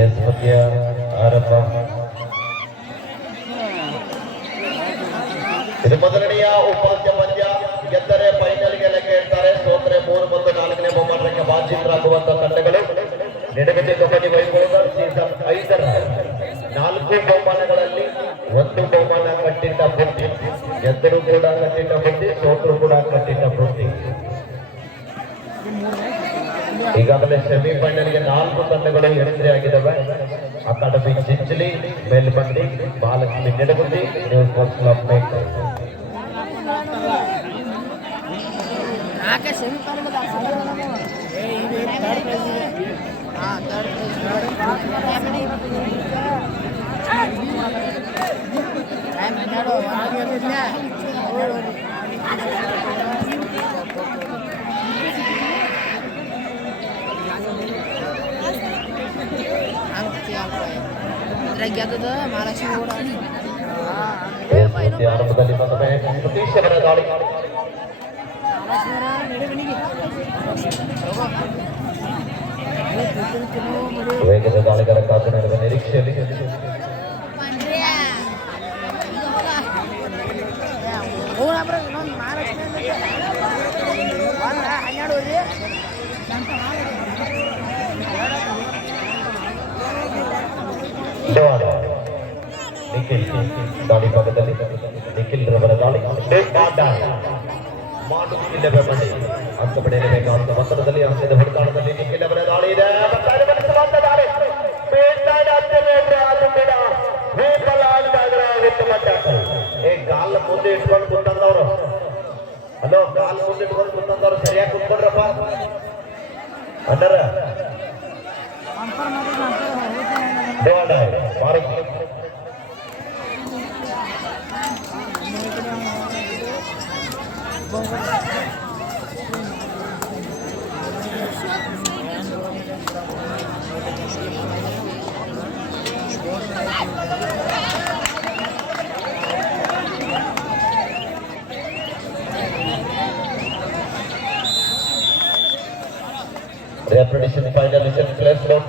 S ಪಂದ್ಯ ಆರಂಭ. ಇದು ಮೊದಲನೆಯ ಉಪಾಂತ್ಯ ಪಂದ್ಯ ಗೆದ್ದರೆ ಫೈನಲ್ಗೆ ಲೆಕ್ಕ ಇಡ್ತಾರೆ. ಸೋತ್ರೆ ಮೂರು ಮತ್ತು ನಾಲ್ಕನೇ ಬಹುಮಾನಕ್ಕೆ ಬಾಧ್ಯರಾಗುವಂತಹ ತಂಡಗಳು. ಆಗುವಂತಹ ಕಬಡ್ಡಿ ವೈಭವ ಸೀಸನ್ ಐದರ ನಾಲ್ಕು ಬಹುಮಾನಗಳು ಕಟ್ಟಿಟ್ಟ ಬುದ್ಧಿ ಗೆದ್ದರು ಕೂಡ ಕಟ್ಟಿಟ್ಟ ಬುದ್ಧಿ ಸೋತರು ಕೂಡ ಕಟ್ಟಿಟ್ಟ ಬುದ್ಧಿ ಈಗಾಗಲೇ ಸೆಮಿಫೈನಲ್ಗೆ ನಾಲ್ಕು ತಂಡಗಳು ಎಂಟ್ರಿ ಆಗಿದ್ದಾವೆ academy Chinchali Melbandi Mahalakshmi Nidagundi new sports club maker ಆಕಾಶ ಸೆಮಿಫೈನಲ್ ಹಾಂ ಹನ್ನೆರಡು ಇದ್ರಾಗ ಗೆದ್ದದ ಮಹಾಲಕ್ಷ್ಮಿ ಕೂಡ ಪಂದ್ಯ ಆರಂಭದಲ್ಲಿ ಮತ್ತೊಮ್ಮೆ ಸತೀಶ್ ಅವರ ದಾಳಿ ವೇಗದ ದಾಳಿಗರ ಕಾದು ನಡೆದ ನಿರೀಕ್ಷೆಯಲ್ಲಿ ಮಾಡುತ್ತಿಲ್ಲವೇ ಬನ್ನಿ. ಅಂಕ ಅಂತ ಒತ್ತಡದಲ್ಲಿ ಅಂತ್ಯದ ಹುಡುಕಾಟದಲ್ಲಿ ನಿಖಿಲ್ ಅವರ ದಾಳಿ ಇದೆ. ಏ ಗಾಲ್ ಮುಂದೆ ಇಟ್ಕೊಂಡು ಕುಂತಂದವ್ರು. ಹಲೋ ಗಾಲ್ ಮುಂದೆ ಇಟ್ಕೊಂಡು ಕುಂತಂದವ್ರು. ಸರಿಯಾಗಿ ಕುತ್ಕೊಂಡ್ರಪ್ಪ. ಅಣ್ಣರ Repetition final is in place, don't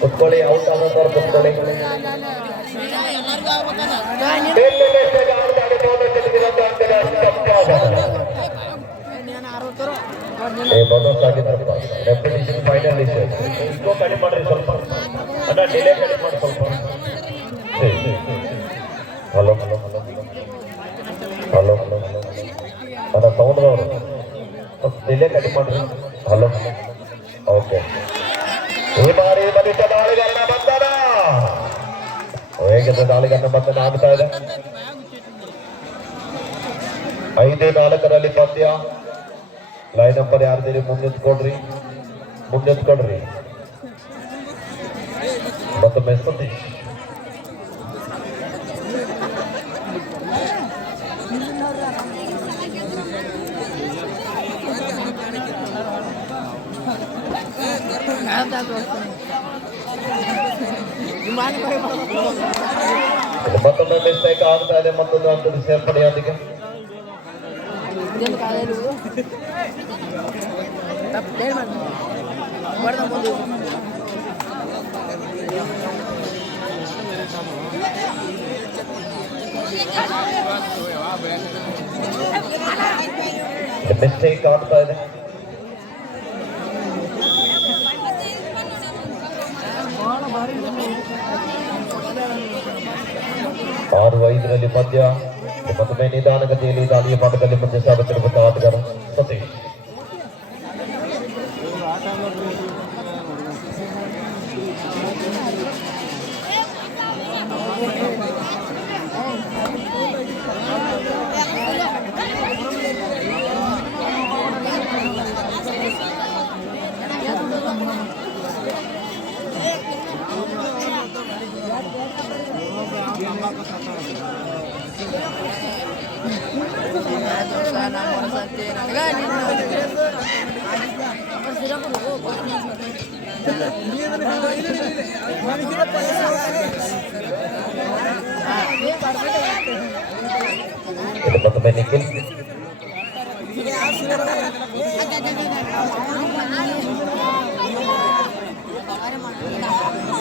ಕುತ್ಕೊಳ್ಳಿ ಔಟ್ ಆಗೋದವ್ರು ಕುತ್ಕೊಳ್ಳಿ ಆಗಿದ್ರಪ್ಪ ರೆಪ್ಯುಟೇಷನ್ ಫೈನಲ್ ಇದೆ ಇನ್ನೂ ಕಡಿಮೆ ಮಾಡ್ರಿ ಸ್ವಲ್ಪ. ಅಣ್ಣ ಡಿಲೇ ಕಡಿಮೆ ಮಾಡಿ ಸ್ವಲ್ಪ. Hello hello hello hello hello ಸ್ವಲ್ಪ ಡಿಲೇ ಕಡಿಮೆ ಹಲೋ ಓಕೆ ಈ ಬಾರಿ ಬಲಿಷ್ಠ ದಾಳಿಗರಣ ಬಂಧನ ವೇಗದ ದಾಳಿಗರಣ ಬಂಧನ ಆಗ್ತಾ ಇದೆ ಐದು ನಾಲ್ಕರಲ್ಲಿ ಪಂದ್ಯ ಲೈನ್ ನಂಬರ್ ಯಾರ್ದಿರಿ ಮುಂದೆತ್ಕೊಡ್ರಿ ಮುಂದೆತ್ಕೊಡ್ರಿ ಮತ್ತೊಮ್ಮೆ ಸತೀಶ್ ಇದು ಮತ್ತೊಮ್ಮೆ ಮಿಸ್ಟೇಕ್ ಆಗ್ತಾ ಇದೆ ಮತ್ತೊಂದು ಹಂತದ ಸೇರ್ಪಡೆಯೊಂದಿಗೆ ಇದೊಂದು ಕಾಲೇಜು ತಪ್ಪು ಪ್ಲೇನ್ ಮಾಡಿ ಹೊಡೆದ ಮುಂದೆ ಮಿಸ್ಟೇಕ್ ಆಗ್ತಾ ಇದೆ ಆರು ಐದರಲ್ಲಿ ಮಧ್ಯ ಮತ್ತೊಮ್ಮೆ ನಿಧಾನಗತಿಯಲ್ಲಿ ದಾಳಿಯ ಭಾಗದಲ್ಲಿ ಮುಂದೆ ಸಾಗುತ್ತಿರುವ ಆಟಗಾರ Satish teman-teman dikit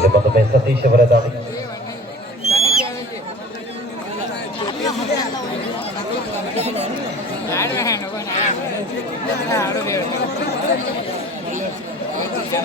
teman-teman sati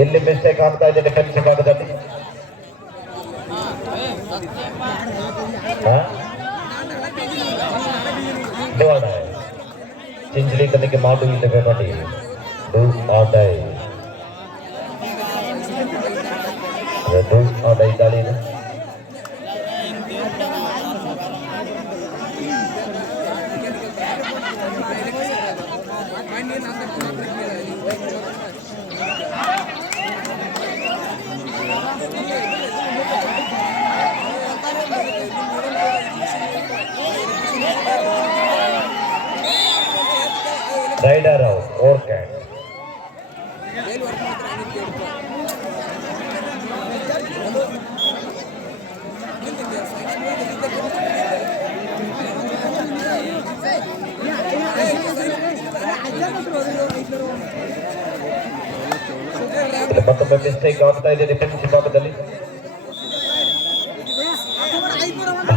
ಇಲ್ಲಿ ಮಿಸ್ಟೇಕ್ ಆಗ್ತಾ ಇದೆ ಡಿಫೆನ್ಸ್ ಭಾಗದಲ್ಲಿ ಹಾ? ಡೋಡ ಚಿಂಚಲಿ ಕಲಿಕೆ ಮಾಡು ಇಲ್ಲವೇ ಮಾಡಿ do or die do or rider out or cat ಇಲ್ಲಿ ಮತ್ತೊಮ್ಮೆ ಮಿಸ್ಟೇಕ್ ಆಗ್ತಾ ಇದೆ ಡಿಫೆನ್ಸ್ ವಿಭಾಗದಲ್ಲಿ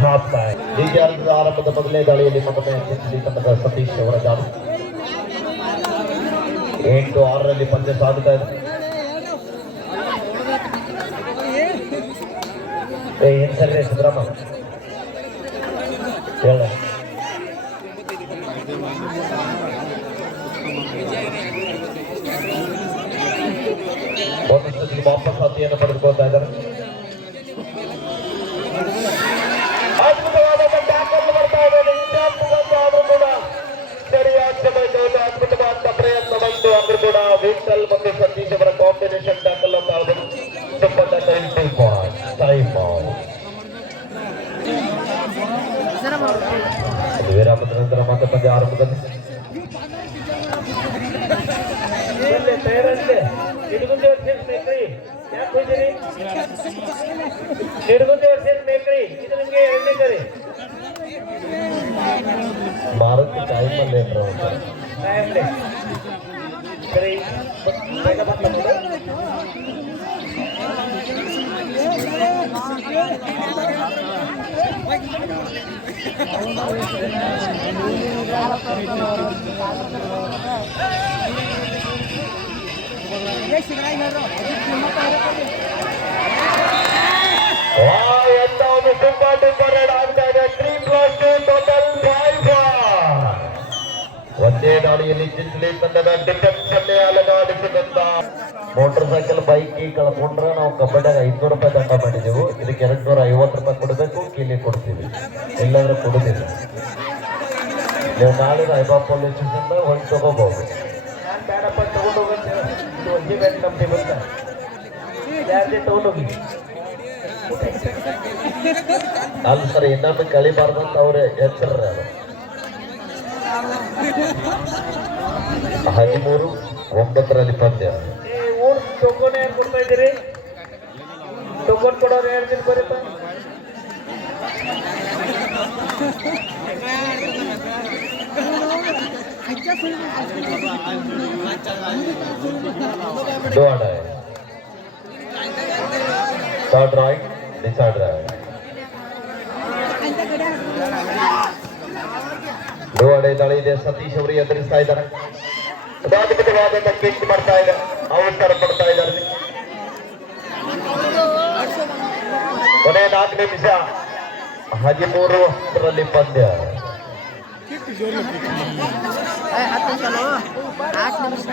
ಹಾಫ್ ಟೈಮ್ ಹೀಗೆ ಅರ್ಧದ ಆರಂಭದ ಮೊದಲನೇ ದಾಳಿಯಲ್ಲಿ ಮತ್ತೊಮ್ಮೆ ಚಿಂಚಲಿ ತಂಡದ ಸತೀಶ್ ಅವರ ದಾಳಿ ಎಂಟು ಆರರಲ್ಲಿ ಪಂದ್ಯ ಸಾಗುತ್ತಾ ಇದೆ ಏ ಏನ್ ವಿರಾಮದ ನಂತರ ಮತ್ತೆ ಪಂದ್ಯ ಆರಂಭದಲ್ಲಿ. ಹಿಡ್ಗುಂದಿ ವರ್ಷ ಮೇಕ್ರಿ ಎಂತ ಒಂದು ಸೂಪರ್ ಡೂಪರ್ ಒಂದೇ ದಾಳಿಯಲ್ಲಿ ಚಿಂಚಲಿ ತಂಡದ ಡಿಫೆನ್ಸ್ ಅಲ್ಲೇ ಅಲಗಾಡಿಸಿದಂತ ಮೋಟರ್ ಸೈಕಲ್ ಬೈಕ್ ಕಳ್ಕೊಂಡ್ರೆ ನಾವು ಕಬಡ್ಡಿಯಾಗ ಐದ್ನೂರು ರೂಪಾಯಿ ದಂಡ ಮಾಡಿದೆವು. ಇದಕ್ಕೆ ಎರಡ್ ನೂರ ಐವತ್ತು ರೂಪಾಯಿ ಕೊಡಬೇಕು, ಕೀಲಿ ಕೊಡ್ತೀವಿ. ಇಲ್ಲಾಂದ್ರೆ ಕೊಡುದಿಲ್ಲ. ನೀವು ನಾಳೆ ಐಬಾ ಪೊಲೀಸ್ ಸ್ಟೇಷನ್ ಹೋಗಿ ತಗೋಬಹುದು. ಅಲ್ಲ ಸರ್ ಇನ್ನೊಂದು ಕಳಿಬಾರ್ದಂತ ಅವ್ರ ಅದು. ಹದಿಮೂರು ಒಂಬತ್ತರಲ್ಲಿ ಪಂದ್ಯ ಊರ್ ಟೋಕೋನ್ ಯಾರು ಕೊಡ್ತಾ ಇದ್ದೀರಿ ಟೋಕೋನ್ ಕೊಡೋರು ಹೇಳ್ತೀನಿ ಬರೀಪ್ಪ Dua die. Third right, decide right. ಗೋಡೆ ದಾಳಿ ಇದೆ ಸತೀಶ್ ಅವರು ಎದುರಿಸ್ತಾ ಇದ್ದಾರೆ. ಅದ್ಭುತವಾದಂತ ಕಿಕ್ ಮಾಡ್ತಾ ಇದೆ, ಅವಸರ ಪಡ್ತಾ ಇದ್ದಾರೆ. ಕೊನೆಯ ನಾಲ್ಕು ನಿಮಿಷ. ಹದಿಮೂರು ಹತ್ತರಲ್ಲಿ ಪಂದ್ಯ. ನಾಲ್ಕು ನಿಮಿಷ.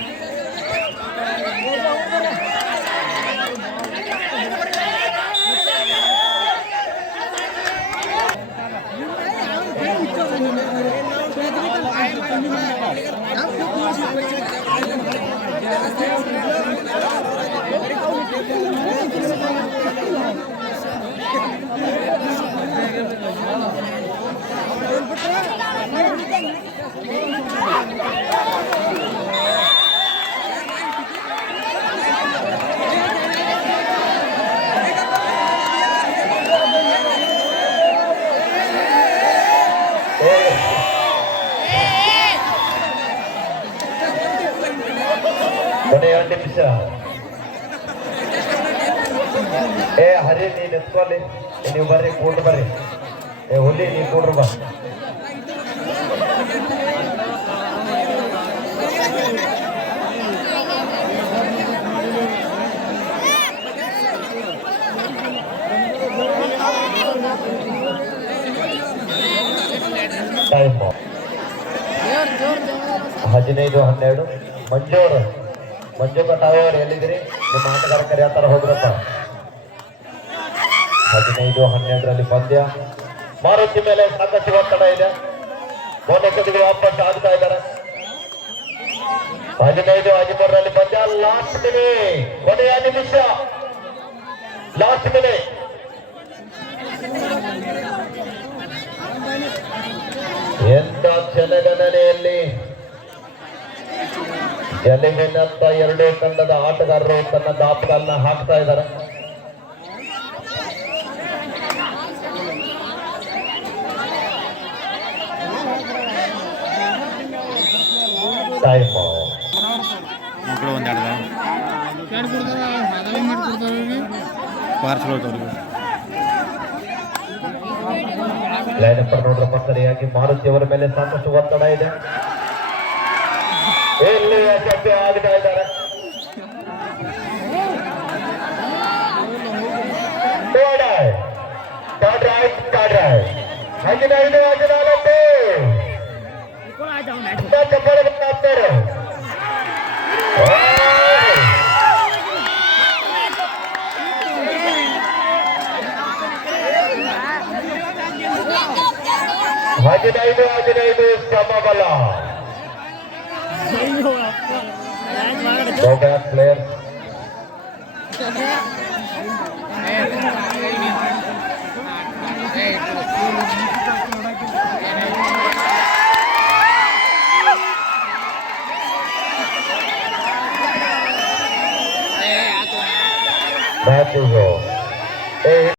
ಏ, ಹರಿ, ನೀ ಎತ್ಕೊಳ್ಳಿ ನೀವು ಬರ್ರಿ ಕೂಡ್ರಿ ಬರ್ರಿ. ಏ, ಹುಲಿ, ನೀ ಕೂಡ್ರಿ ಬಾ. ಟೈಮ್ ಹದಿನೈದು, ಹನ್ನೆರಡು. ಮಂಜೂರು. ಮಂಜು ಕಟಾವರ್ ಎಲ್ಲಿದ್ದೀರಿ? ನಿಮ್ಮ ಆಟಗಾರ ಕರೆಯತ್ತಾರ ಹೋಗ್ರಪ್ಪ ಹದಿನೈದು, ಹನ್ನೆರಡರಲ್ಲಿ ಪಂದ್ಯ. ಮಾರುತಿ ಮೇಲೆ ಸಾಕಷ್ಟು ಒತ್ತಡ ಇದೆ. ಮೊನ್ನೆ ವಾಪಸ್ ಆಗ್ತಾ ಇದ್ದಾರೆ. ಹದಿನೈದು, ಹದಿಮೂರರಲ್ಲಿ ಪಂದ್ಯ. ಲಾಸ್ಟ್ ಮಿನಿ ಕೊನೆಯ ನಿಮಿಷ. ಲಾಸ್ಟ್ ಮಿನಿ ಎಂತ ಜನಗಣನೆಯಲ್ಲಿ ಗೆಲುವಿನತ್ತ ಎರಡೇ ತಂಡದ ಆಟಗಾರರು ತನ್ನ ದಾಪುಗಳನ್ನ ಹಾಕ್ತಾ ಇದ್ದಾರೆ. ಟೈಮ್ ಮಕ್ಕಳು ಒಂದು ಎರಡು ಪಾರ್ಸಲ್ ಹೋಗ್ತಾವ್ರಿಗೆ ಲೈನಪ್ಪರ್ ನೋಡ್ರಪ್ಪ ಸರಿಯಾಗಿ ಮಾರುತಿ ಅವರ ಮೇಲೆ ಸಾಕಷ್ಟು ಒತ್ತಡ ಇದೆ. ಎಲ್ಲಿ ಯಶಸ್ವಿ ಆಗ್ತಾ ಇದ್ದಾರೆ? ಅಂತ ಚಪ್ಪಾಳೆ ಬರ್ತಾರೆ ಹದಿನೈದು ಹದಿನೈದು ಸಮಬಲ Go back, Matheus. É...